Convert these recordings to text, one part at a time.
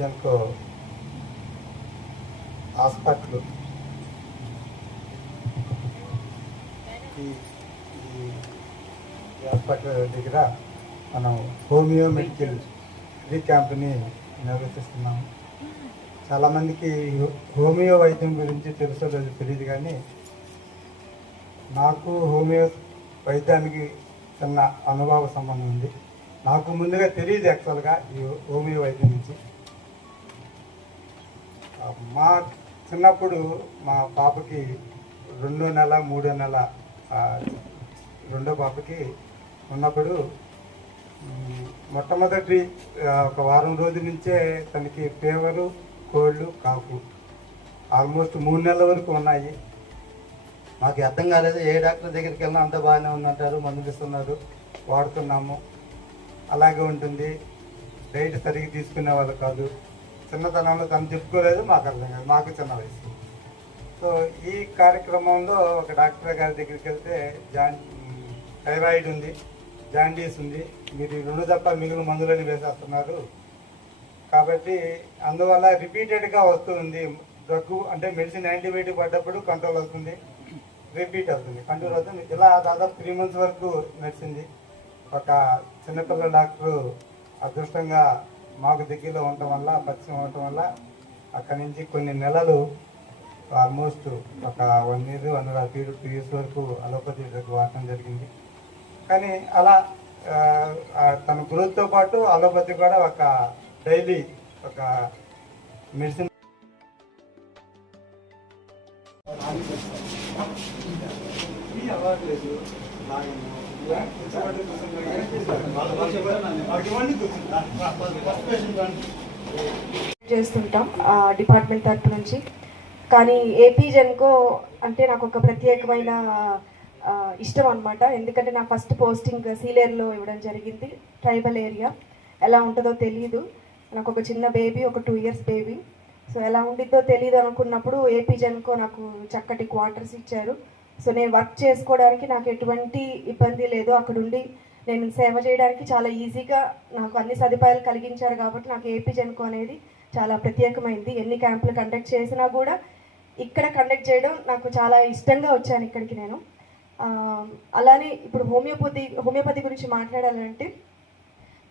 Genco hospital ఈ hospital దగ్గర మనం హోమియో మెడికల్ ఫ్రీ క్యాంప్ని నిర్వహిస్తున్నాము. చాలామందికి హోమియో వైద్యం గురించి తెలుసో లేదు తెలియదు, కానీ నాకు హోమియో వైద్యానికి చిన్న అనుభవ సంబంధం ఉంది. నాకు ముందుగా తెలియదు యాక్చువల్గా ఈ హోమియో వైద్యం నుంచి. మా చిన్నప్పుడు మా పాపకి 2వ నెల 3వ నెల రెండో పాపకి ఉన్నప్పుడు మొట్టమొదటి ఒక వారం రోజుల నుంచే తనకి ఫీవరు, కోల్డ్, కాఫ్ ఆల్మోస్ట్ 3 నెలల వరకు ఉన్నాయి. మాకు అర్థం కాలేదు. ఏ డాక్టర్ దగ్గరికి వెళ్ళినా అంత బాగానే ఉందంటారు, మందులు ఇస్తున్నారు, వాడుతున్నాము, అలాగే ఉంటుంది. డైట్ సరిగ్గా తీసుకునే వాళ్ళు కాదు. చిన్నతనంలో తను చెప్పుకోలేదు, మాకు అర్థం కాదు, మాకు చిన్న వయసు. సో ఈ కార్యక్రమంలో ఒక డాక్టర్ గారి దగ్గరికి వెళ్తే థైరాయిడ్ ఉంది, జాండీస్ ఉంది, మీరు 2 తప్ప మిగిలిన మందులని వేసేస్తున్నారు, కాబట్టి అందువల్ల రిపీటెడ్గా వస్తుంది దగ్గు. అంటే మెడిసిన్ యాంటీబయాటిక్ పడ్డప్పుడు కంట్రోల్ అవుతుంది, రిపీట్ అవుతుంది, కంట్రోల్ అవుతుంది. ఇలా దాదాపు 3 months వరకు నడిచింది. ఒక చిన్నపిల్లల డాక్టరు అదృష్టంగా మాకు దగ్గరలో ఉండటం వల్ల, పరిచయం ఉండటం వల్ల అక్కడి నుంచి కొన్ని నెలలు ఆల్మోస్ట్ ఒక 1 year 1.5 years వరకు అలోపతి డ్రగ్ వాడటం జరిగింది. కానీ అలా తన గ్రోత్తో పాటు అలోపతి కూడా ఒక డైలీ ఒక మెడిసిన్ చేస్తుంటాం డిపార్ట్మెంట్ తరఫు నుంచి. కానీ ఏపీ జెన్కో అంటే నాకు ఒక ప్రత్యేకమైన ఇష్టం అనమాట. ఎందుకంటే నా ఫస్ట్ పోస్టింగ్ సీలేరులో ఇవ్వడం జరిగింది. ట్రైబల్ ఏరియా ఎలా ఉంటుందో తెలియదు. నాకు ఒక చిన్న బేబీ, ఒక 2 years బేబీ. సో ఎలా ఉండిద్దో తెలియదు అనుకున్నప్పుడు ఏపీ జెన్కో నాకు చక్కటి క్వార్టర్స్ ఇచ్చారు. సో నేను వర్క్ చేసుకోవడానికి నాకు ఎటువంటి ఇబ్బంది లేదు. అక్కడుండి నేను సేవ చేయడానికి చాలా ఈజీగా నాకు అన్ని సదుపాయాలు కలిగించారు. కాబట్టి నాకు ఏపీ జెన్కో అనేది చాలా ప్రత్యేకమైంది. ఎన్ని క్యాంపులు కండక్ట్ చేసినా కూడా ఇక్కడ కండక్ట్ చేయడం నాకు చాలా ఇష్టంగా వచ్చాను ఇక్కడికి నేను. అలానే ఇప్పుడు హోమియోపతి గురించి మాట్లాడాలంటే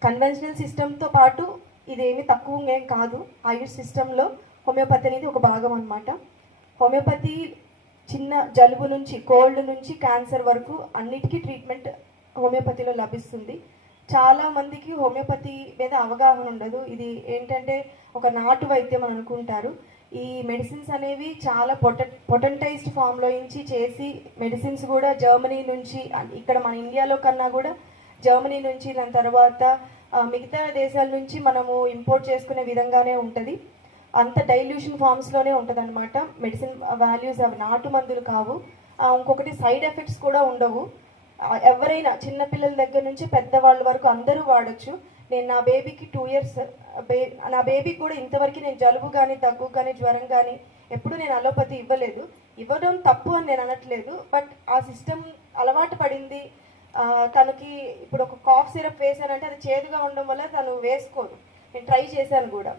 కన్వెన్షనల్ సిస్టమ్తో పాటు ఇదేమి తక్కువ ఏం కాదు. ఆయుష్ సిస్టంలో హోమియోపతి అనేది ఒక భాగం అనమాట. హోమియోపతి చిన్న జలుబు నుంచి, కోల్డ్ నుంచి క్యాన్సర్ వరకు అన్నిటికీ ట్రీట్మెంట్ హోమియోపతిలో లభిస్తుంది. చాలామందికి హోమియోపతి మీద అవగాహన ఉండదు. ఇది ఏంటంటే ఒక నాటు వైద్యం అని అనుకుంటారు. ఈ మెడిసిన్స్ అనేవి చాలా పొటెంటైజ్డ్ ఫామ్లో నుంచి చేసి మెడిసిన్స్ కూడా జర్మనీ నుంచి, ఇక్కడ మన ఇండియాలో కన్నా కూడా జర్మనీ నుంచి, దాని తర్వాత మిగతా దేశాల నుంచి మనము ఇంపోర్ట్ చేసుకునే విధంగానే ఉంటుంది. అంత డైల్యూషన్ ఫామ్స్లోనే ఉంటుంది అనమాట. మెడిసిన్ వాల్యూస్ అవి నాటు మందులు కావు. ఇంకొకటి సైడ్ ఎఫెక్ట్స్ కూడా ఉండవు. ఎవరైనా చిన్నపిల్లల దగ్గర నుంచి పెద్దవాళ్ళ వరకు అందరూ వాడచ్చు. నేను నా బేబీకి 2 years నా బేబీకి కూడా ఇంతవరకు నేను జలుబు కానీ, దగ్గు కానీ, జ్వరం కానీ ఎప్పుడు నేను అలోపతి ఇవ్వలేదు. ఇవ్వడం తప్పు అని నేను అనట్లేదు, బట్ ఆ సిస్టమ్ అలవాటు పడింది. తనకి ఇప్పుడు ఒక కాఫ్ సిరప్ వేసానంటే అది చేదుగా ఉండడం వల్ల తను వేసుకోదు. నేను ట్రై చేశాను కూడా.